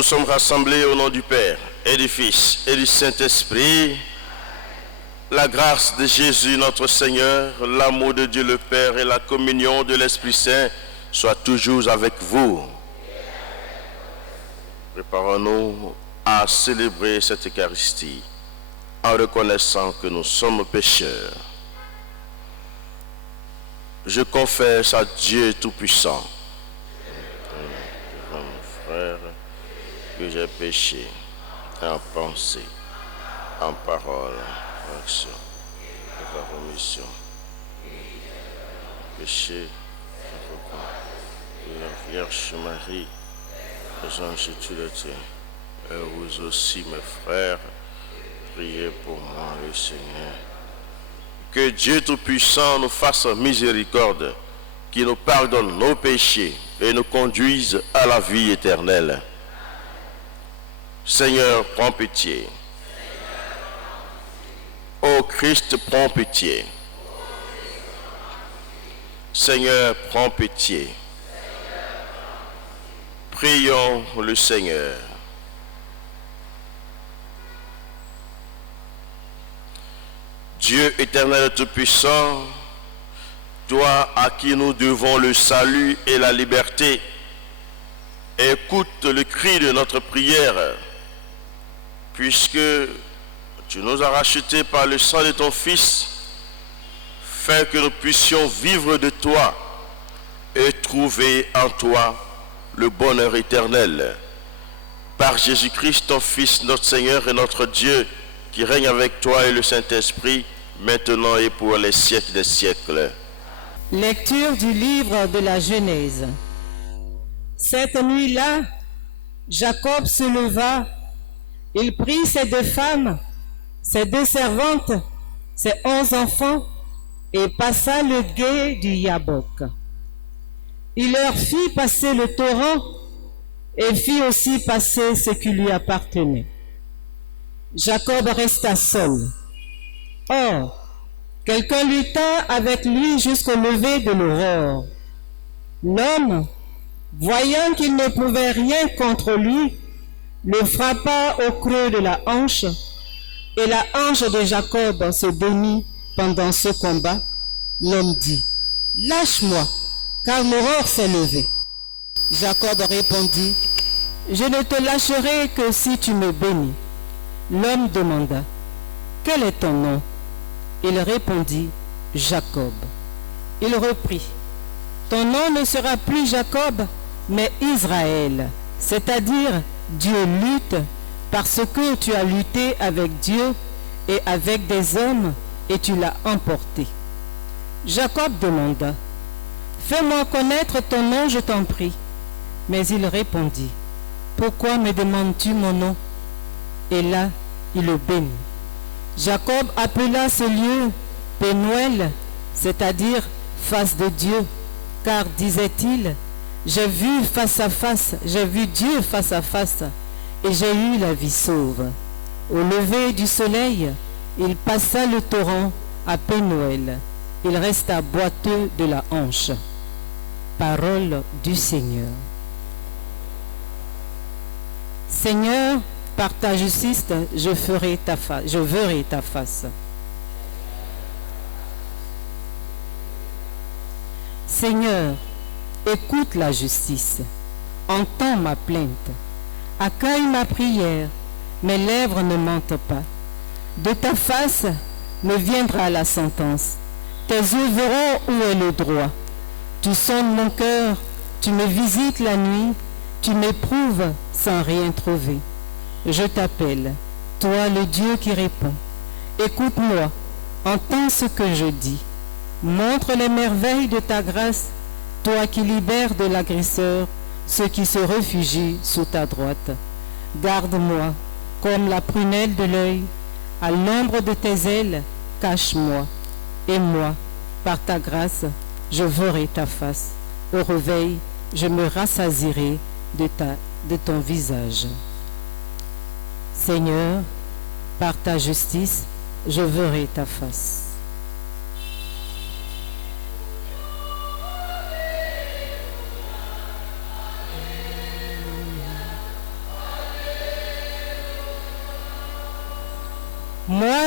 Nous sommes rassemblés au nom du Père et du Fils et du Saint-Esprit. La grâce de Jésus notre Seigneur, l'amour de Dieu le Père et la communion de l'Esprit Saint soient toujours avec vous. Préparons-nous à célébrer cette Eucharistie en reconnaissant que nous sommes pécheurs. Je confesse à Dieu Tout-Puissant, mon frère, que j'ai péché en pensée, en parole, en action, et par omission. Péché, que la Vierge Marie, les anges tout le temps, et vous aussi mes frères, priez pour moi le Seigneur. Que Dieu Tout-Puissant nous fasse miséricorde, qu'il nous pardonne nos péchés et nous conduise à la vie éternelle. Seigneur, prends pitié. Ô Christ, prends pitié. Seigneur, prends pitié. Prions le Seigneur. Dieu éternel tout-puissant, toi à qui nous devons le salut et la liberté, écoute le cri de notre prière, puisque tu nous as rachetés par le sang de ton Fils, fais que nous puissions vivre de toi et trouver en toi le bonheur éternel. Par Jésus-Christ, ton Fils, notre Seigneur et notre Dieu, qui règne avec toi et le Saint-Esprit, maintenant et pour les siècles des siècles. Lecture du livre de la Genèse. Cette nuit-là, Jacob se leva, il prit ses 2 femmes, ses 2 servantes, ses 11 enfants, et passa le gué du Yabok. Il leur fit passer le torrent, et fit aussi passer ce qui lui appartenait. Jacob resta seul. Or, quelqu'un lutta avec lui jusqu'au lever de l'aurore. L'homme, voyant qu'il ne pouvait rien contre lui, le frappa au creux de la hanche, et la hanche de Jacob se bénit pendant ce combat. L'homme dit, « Lâche-moi, car l'aurore s'est levée. » Jacob répondit, « Je ne te lâcherai que si tu me bénis. » L'homme demanda, « Quel est ton nom ?» Il répondit, « Jacob. » Il reprit, « Ton nom ne sera plus Jacob, mais Israël, c'est-à-dire Dieu lutte, parce que tu as lutté avec Dieu et avec des hommes, et tu l'as emporté. » Jacob demanda, « Fais-moi connaître ton nom, je t'en prie. » Mais il répondit, « Pourquoi me demandes-tu mon nom ?» Et là, il le bénit. Jacob appela ce lieu Pénuel, c'est-à-dire face de Dieu, car, disait-il, j'ai vu face à face, j'ai vu Dieu face à face, et j'ai eu la vie sauve. Au lever du soleil, il passa le torrent à Pénuel. Il resta boiteux de la hanche. Parole du Seigneur. Seigneur, par ta justice, je verrai ta face. Seigneur, écoute la justice, entends ma plainte, accueille ma prière, mes lèvres ne mentent pas. De ta face me viendra la sentence, tes yeux verront où est le droit. Tu sondes mon cœur, tu me visites la nuit, tu m'éprouves sans rien trouver. Je t'appelle, toi le Dieu qui répond. Écoute-moi, entends ce que je dis. Montre les merveilles de ta grâce, toi qui libères de l'agresseur ceux qui se réfugient sous ta droite. Garde-moi comme la prunelle de l'œil, à l'ombre de tes ailes, cache-moi. Et moi, par ta grâce, je verrai ta face. Au réveil, je me rassasierai de ton visage. Seigneur, par ta justice, je verrai ta face.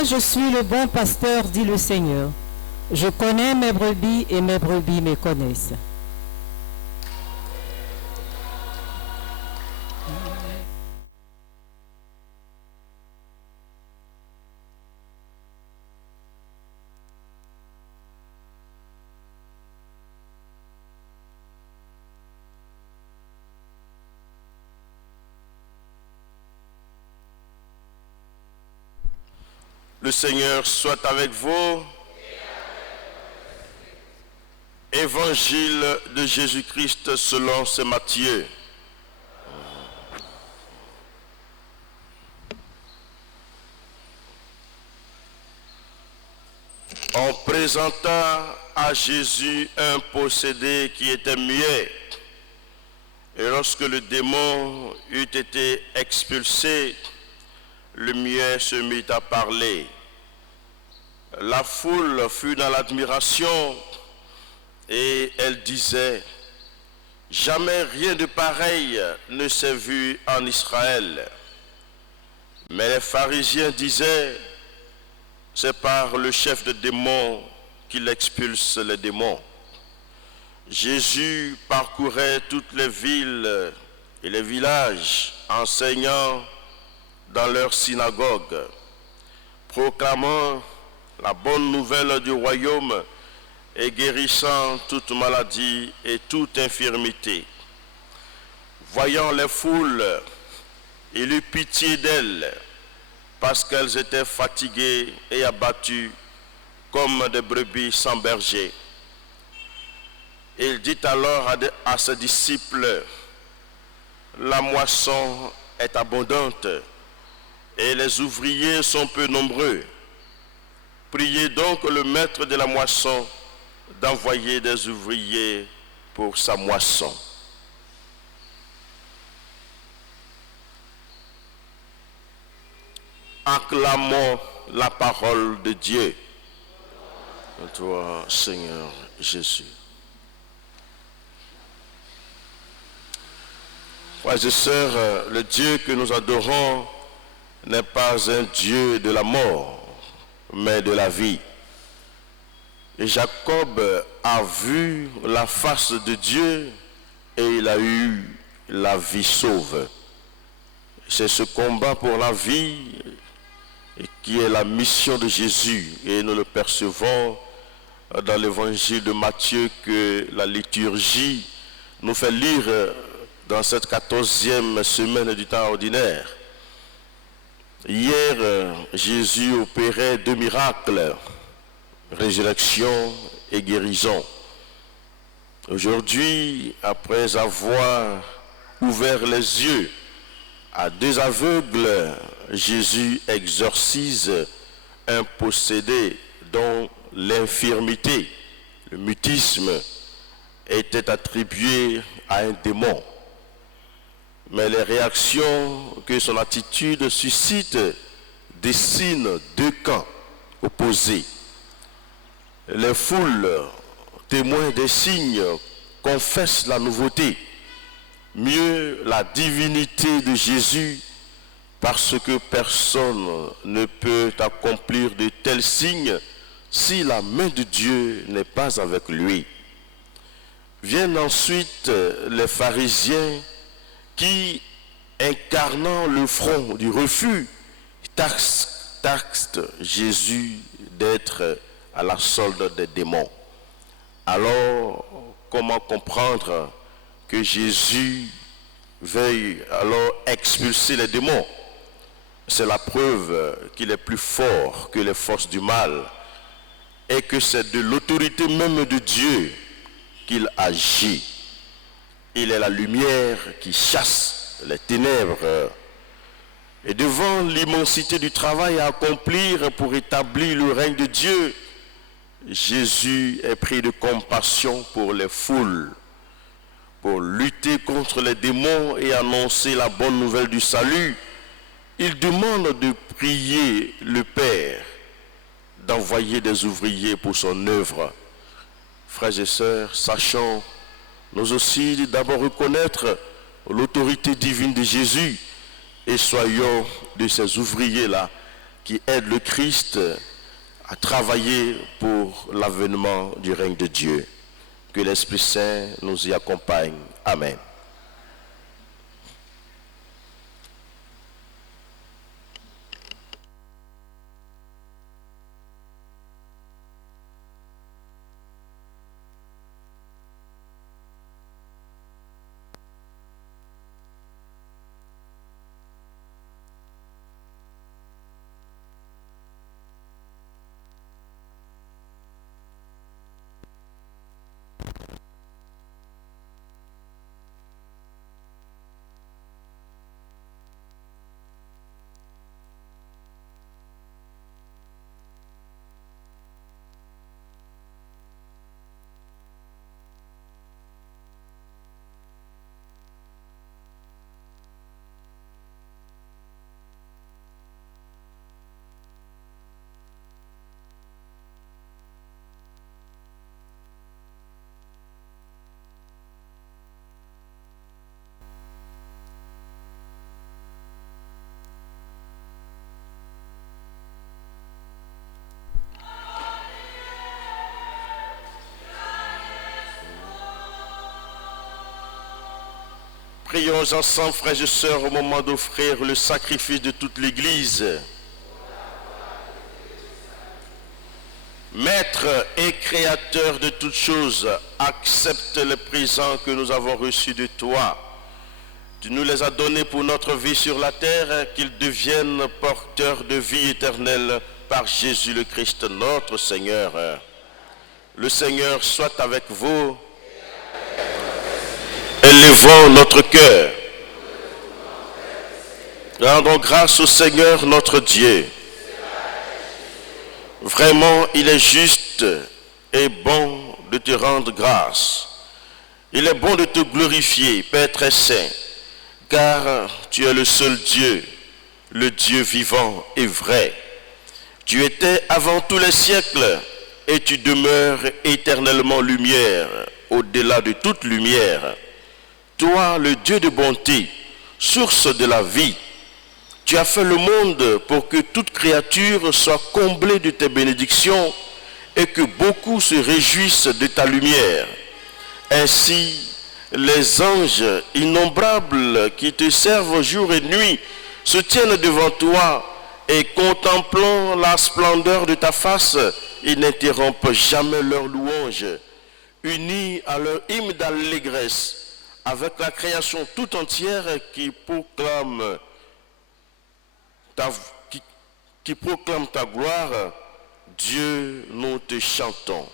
Moi, je suis le bon pasteur, dit le Seigneur. Je connais mes brebis et mes brebis me connaissent. Le Seigneur soit avec vous. Évangile de Jésus-Christ selon saint Matthieu. On présenta à Jésus un possédé qui était muet. Et lorsque le démon eut été expulsé, le muet se mit à parler. La foule fut dans l'admiration et elle disait, « Jamais rien de pareil ne s'est vu en Israël. » Mais les pharisiens disaient, « C'est par le chef de démons qu'il expulse les démons. » Jésus parcourait toutes les villes et les villages, enseignant dans leurs synagogues, proclamant la bonne nouvelle du royaume et guérissant toute maladie et toute infirmité. Voyant les foules, il eut pitié d'elles, parce qu'elles étaient fatiguées et abattues comme des brebis sans berger. Il dit alors à ses disciples, « La moisson est abondante, et les ouvriers sont peu nombreux. Priez donc le maître de la moisson d'envoyer des ouvriers pour sa moisson. » Acclamons la parole de Dieu. À toi, Seigneur Jésus. Frères et sœurs, le Dieu que nous adorons n'est pas un Dieu de la mort, mais de la vie. Et Jacob a vu la face de Dieu et il a eu la vie sauve. C'est ce combat pour la vie qui est la mission de Jésus. Et nous le percevons dans l'évangile de Matthieu que la liturgie nous fait lire dans cette 14e semaine du temps ordinaire. Hier, Jésus opérait 2 miracles, résurrection et guérison. Aujourd'hui, après avoir ouvert les yeux à 2 aveugles, Jésus exorcise un possédé dont l'infirmité, le mutisme, était attribué à un démon. Mais les réactions que son attitude suscite dessinent 2 camps opposés. Les foules, témoins des signes, confessent la nouveauté, mieux la divinité de Jésus, parce que personne ne peut accomplir de tels signes si la main de Dieu n'est pas avec lui. Viennent ensuite les pharisiens qui, incarnant le front du refus, taxent Jésus d'être à la solde des démons. Alors, comment comprendre que Jésus veuille alors expulser les démons? C'est la preuve qu'il est plus fort que les forces du mal et que c'est de l'autorité même de Dieu qu'il agit. Il est la lumière qui chasse les ténèbres. Et devant l'immensité du travail à accomplir pour établir le règne de Dieu, Jésus est pris de compassion pour les foules, pour lutter contre les démons et annoncer la bonne nouvelle du salut. Il demande de prier le Père, d'envoyer des ouvriers pour son œuvre. Frères et sœurs, sachons nous aussi d'abord reconnaître l'autorité divine de Jésus et soyons de ces ouvriers-là qui aide le Christ à travailler pour l'avènement du règne de Dieu. Que l'Esprit Saint nous y accompagne. Amen. Prions ensemble, frères et sœurs, au moment d'offrir le sacrifice de toute l'Église. Maître et créateur de toutes choses, accepte les présents que nous avons reçus de toi. Tu nous les as donnés pour notre vie sur la terre, qu'ils deviennent porteurs de vie éternelle par Jésus le Christ, notre Seigneur. Le Seigneur soit avec vous. Élevons notre cœur. Rendons grâce au Seigneur notre Dieu. Vraiment, il est juste et bon de te rendre grâce. Il est bon de te glorifier, Père très saint, car tu es le seul Dieu, le Dieu vivant et vrai. Tu étais avant tous les siècles et tu demeures éternellement lumière, au-delà de toute lumière. Toi, le Dieu de bonté, source de la vie, tu as fait le monde pour que toute créature soit comblée de tes bénédictions et que beaucoup se réjouissent de ta lumière. Ainsi, les anges innombrables qui te servent jour et nuit se tiennent devant toi et contemplant la splendeur de ta face, ils n'interrompent jamais leur louange, unis à leur hymne d'allégresse, avec la création tout entière qui proclame ta gloire. Dieu, nous te chantons.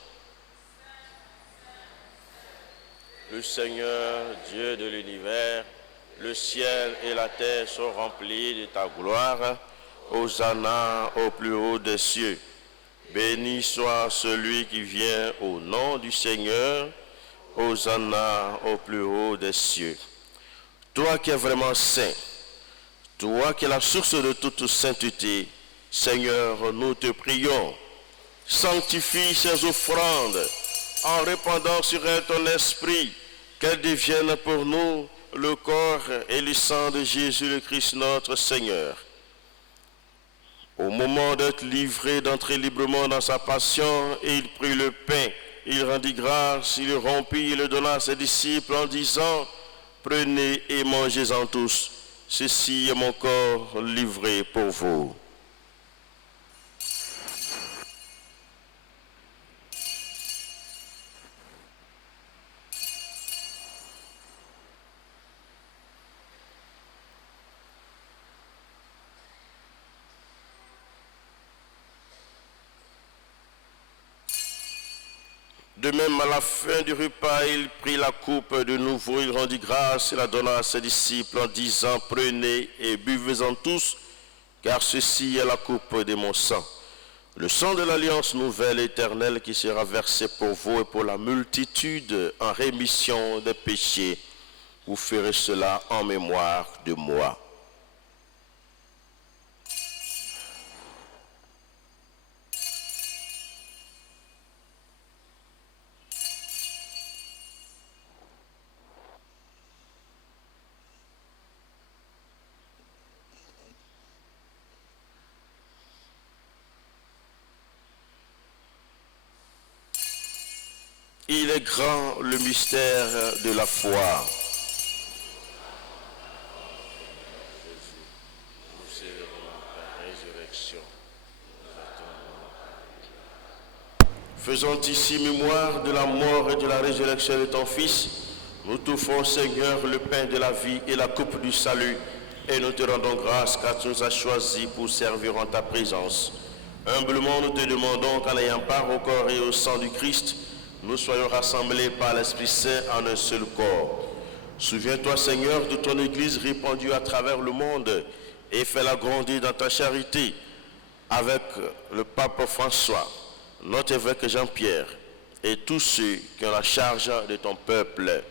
Le Seigneur, Dieu de l'univers, le ciel et la terre sont remplis de ta gloire. Hosanna au plus haut des cieux. Béni soit celui qui vient au nom du Seigneur. Hosanna au plus haut des cieux. Toi qui es vraiment saint, toi qui es la source de toute sainteté, Seigneur, nous te prions. Sanctifie ces offrandes en répandant sur elles ton esprit, qu'elles deviennent pour nous le corps et le sang de Jésus le Christ notre Seigneur. Au moment d'être livré, d'entrer librement dans sa passion, il prit le pain, il rendit grâce, il le rompit, il le donna à ses disciples en disant, prenez et mangez-en tous, ceci est mon corps livré pour vous. De même, à la fin du repas, il prit la coupe de nouveau, il rendit grâce, il la donna à ses disciples en disant, prenez et buvez-en tous, car ceci est la coupe de mon sang. Le sang de l'alliance nouvelle et éternelle qui sera versé pour vous et pour la multitude en rémission des péchés. Vous ferez cela en mémoire de moi. Il est grand le mystère de la foi. Nous célébrons ta résurrection. Faisons ici mémoire de la mort et de la résurrection de ton Fils. Nous t'offrons, Seigneur, le pain de la vie et la coupe du salut. Et nous te rendons grâce car tu nous as choisis pour servir en ta présence. Humblement, nous te demandons qu'en ayant part au corps et au sang du Christ, nous soyons rassemblés par l'Esprit Saint en un seul corps. Souviens-toi, Seigneur, de ton Église répandue à travers le monde et fais-la grandir dans ta charité avec le pape François, notre évêque Jean-Pierre et tous ceux qui ont la charge de ton peuple.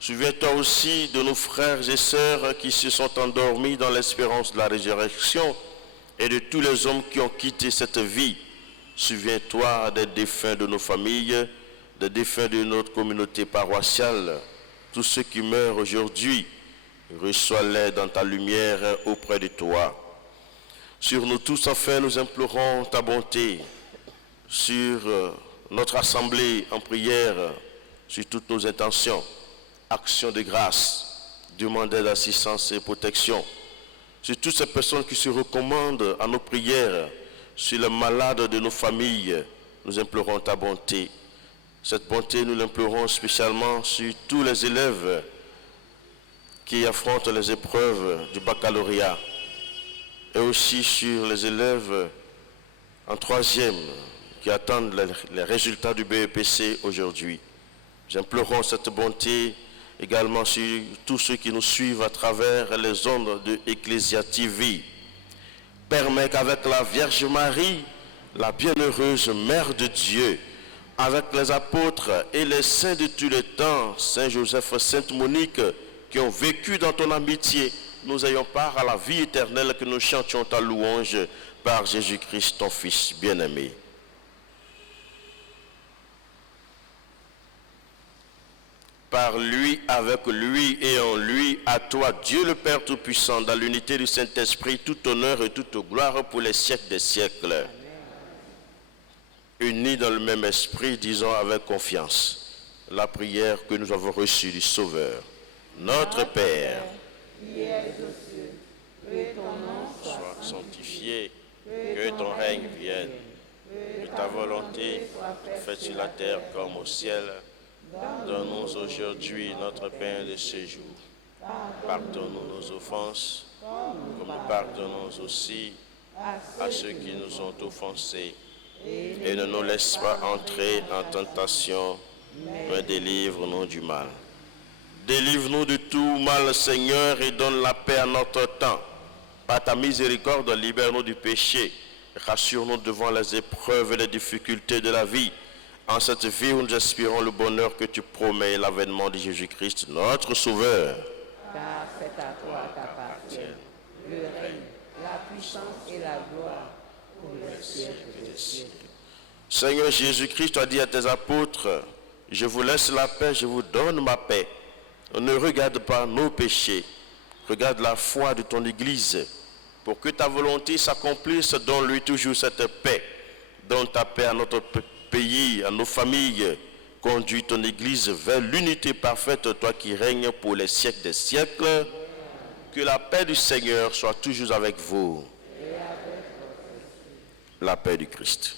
Souviens-toi aussi de nos frères et sœurs qui se sont endormis dans l'espérance de la résurrection et de tous les hommes qui ont quitté cette vie. Souviens-toi des défunts de nos familles, des défunts de notre communauté paroissiale, tous ceux qui meurent aujourd'hui. Reçois-les dans ta lumière auprès de toi. Sur nous tous, enfin, nous implorons ta bonté sur notre assemblée en prière, sur toutes nos intentions, actions de grâce, demandes d'assistance et protection, sur toutes ces personnes qui se recommandent à nos prières, sur les malades de nos familles, nous implorons ta bonté. Cette bonté, nous l'implorons spécialement sur tous les élèves qui affrontent les épreuves du baccalauréat et aussi sur les élèves en 3e qui attendent les résultats du BEPC aujourd'hui. Nous implorons cette bonté également sur tous ceux qui nous suivent à travers les ondes de Ecclesia TV. Permets qu'avec la Vierge Marie, la bienheureuse Mère de Dieu, avec les apôtres et les saints de tous les temps, Saint Joseph, Sainte Monique, qui ont vécu dans ton amitié, nous ayons part à la vie éternelle, que nous chantions ta louange par Jésus-Christ, ton Fils bien-aimé. Par lui, avec lui et en lui, à toi, Dieu le Père Tout-Puissant, dans l'unité du Saint-Esprit, tout honneur et toute gloire pour les siècles des siècles. Amen. Unis dans le même esprit, disons avec confiance la prière que nous avons reçue du Sauveur. Notre Père, qui es aux cieux, que ton nom sois sanctifié, que ton règne vienne, que ta volonté soit faite sur la terre comme au ciel. Donne-nous aujourd'hui notre pain de ce jour. Pardonne-nous nos offenses, comme nous pardonnons aussi à ceux qui nous ont offensés. Et ne nous laisse pas entrer en tentation, mais délivre-nous du mal. Délivre-nous de tout mal, Seigneur, et donne la paix à notre temps. Par ta miséricorde, libère-nous du péché. Rassure-nous devant les épreuves et les difficultés de la vie. En cette vie où nous aspirons le bonheur que tu promets et l'avènement de Jésus-Christ, notre Sauveur. Car c'est à toi qu'appartiennent le règne, la puissance et la gloire pour les siècles des siècles. Seigneur Jésus-Christ, tu as dit à tes apôtres, je vous laisse la paix, je vous donne ma paix. Ne regarde pas nos péchés, regarde la foi de ton Église. Pour que ta volonté s'accomplisse, donne-lui toujours cette paix. Donne ta paix à notre pays, à nos familles. Conduis ton Église vers l'unité parfaite, toi qui règnes pour les siècles des siècles. Que la paix du Seigneur soit toujours avec vous. La paix du Christ.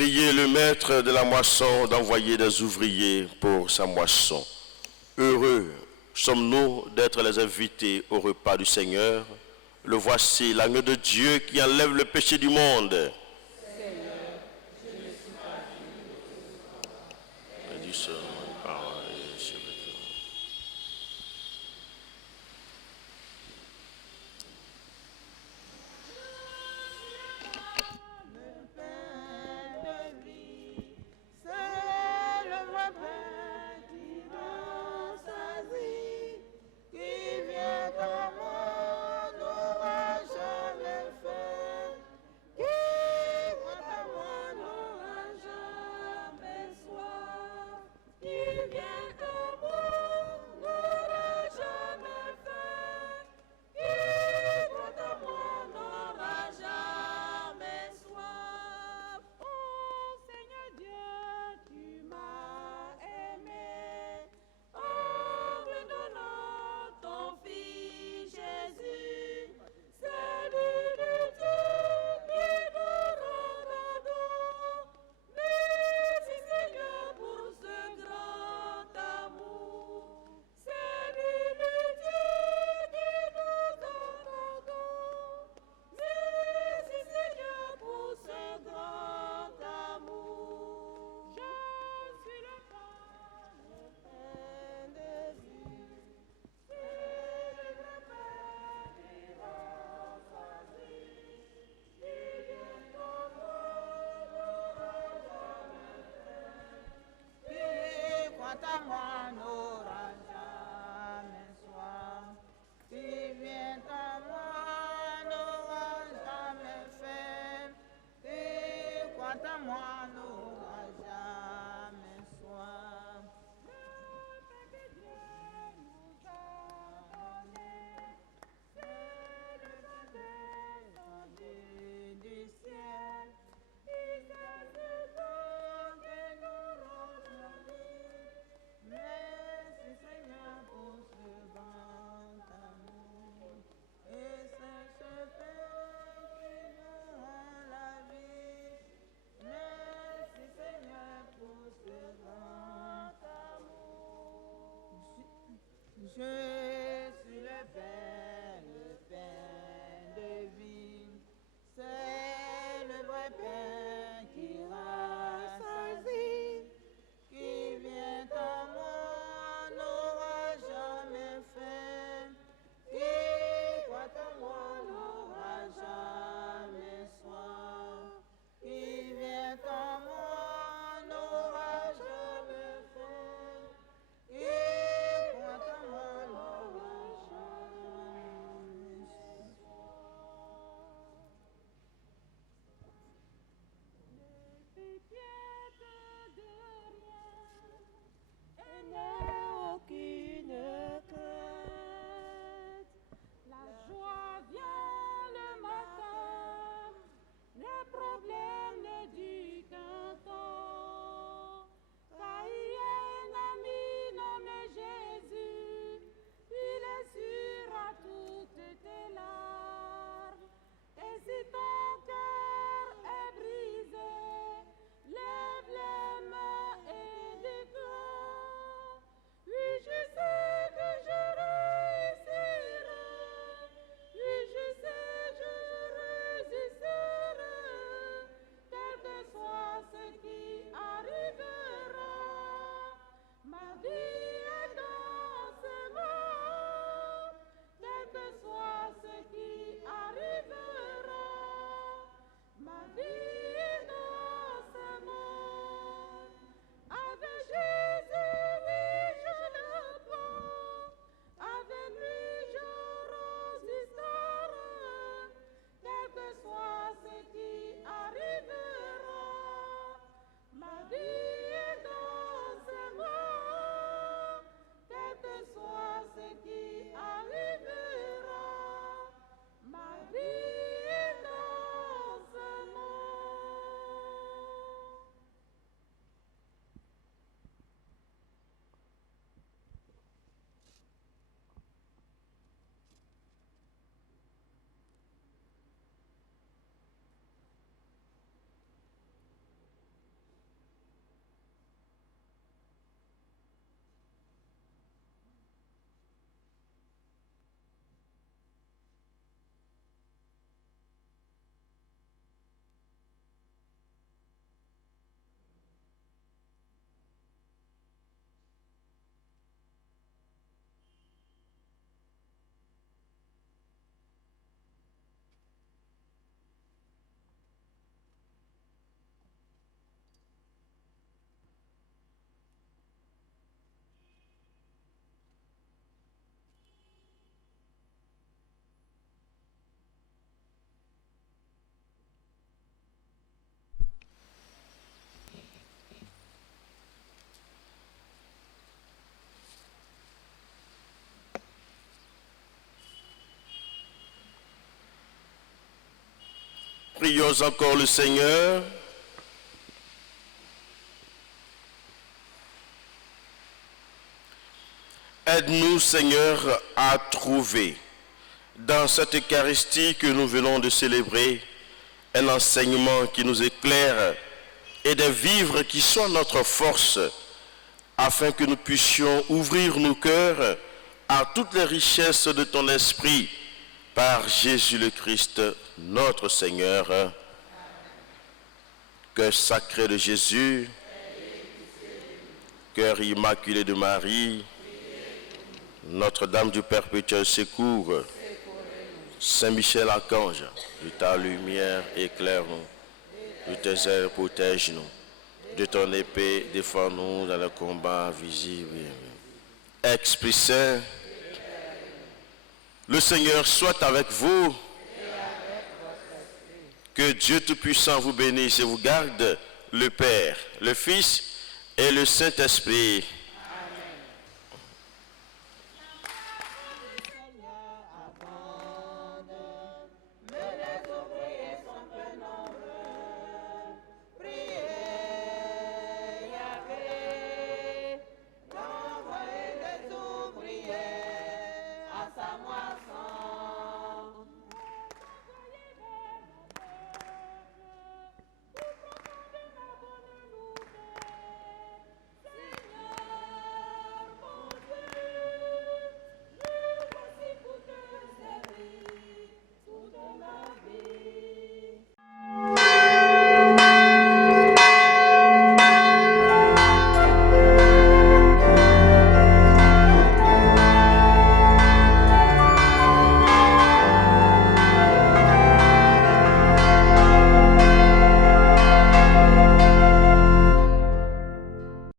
Priez le maître de la moisson d'envoyer des ouvriers pour sa moisson. Heureux sommes-nous d'être les invités au repas du Seigneur. Le voici, l'agneau de Dieu qui enlève le péché du monde. Seigneur, je ne suis pas digne de te Dis seulement une parole et je vais te- C'est le vrai pain qui nous saisit, qui vient d'un monde n'aura jamais fait, qui vient d'un monde n'aura jamais soif, qui Prions encore le Seigneur. Aide-nous, Seigneur, à trouver dans cette Eucharistie que nous venons de célébrer un enseignement qui nous éclaire et des vivres qui sont notre force afin que nous puissions ouvrir nos cœurs à toutes les richesses de ton esprit par Jésus le Christ, notre Seigneur. Cœur sacré de Jésus, cœur immaculé de Marie, Notre-Dame du Perpétuel Secours, Saint-Michel Archange, de ta lumière éclaire-nous, de tes ailes protège-nous, de ton épée défends-nous dans le combat visible. Esprit Saint, le Seigneur soit avec vous. Que Dieu Tout-Puissant vous bénisse et vous garde, le Père, le Fils et le Saint-Esprit.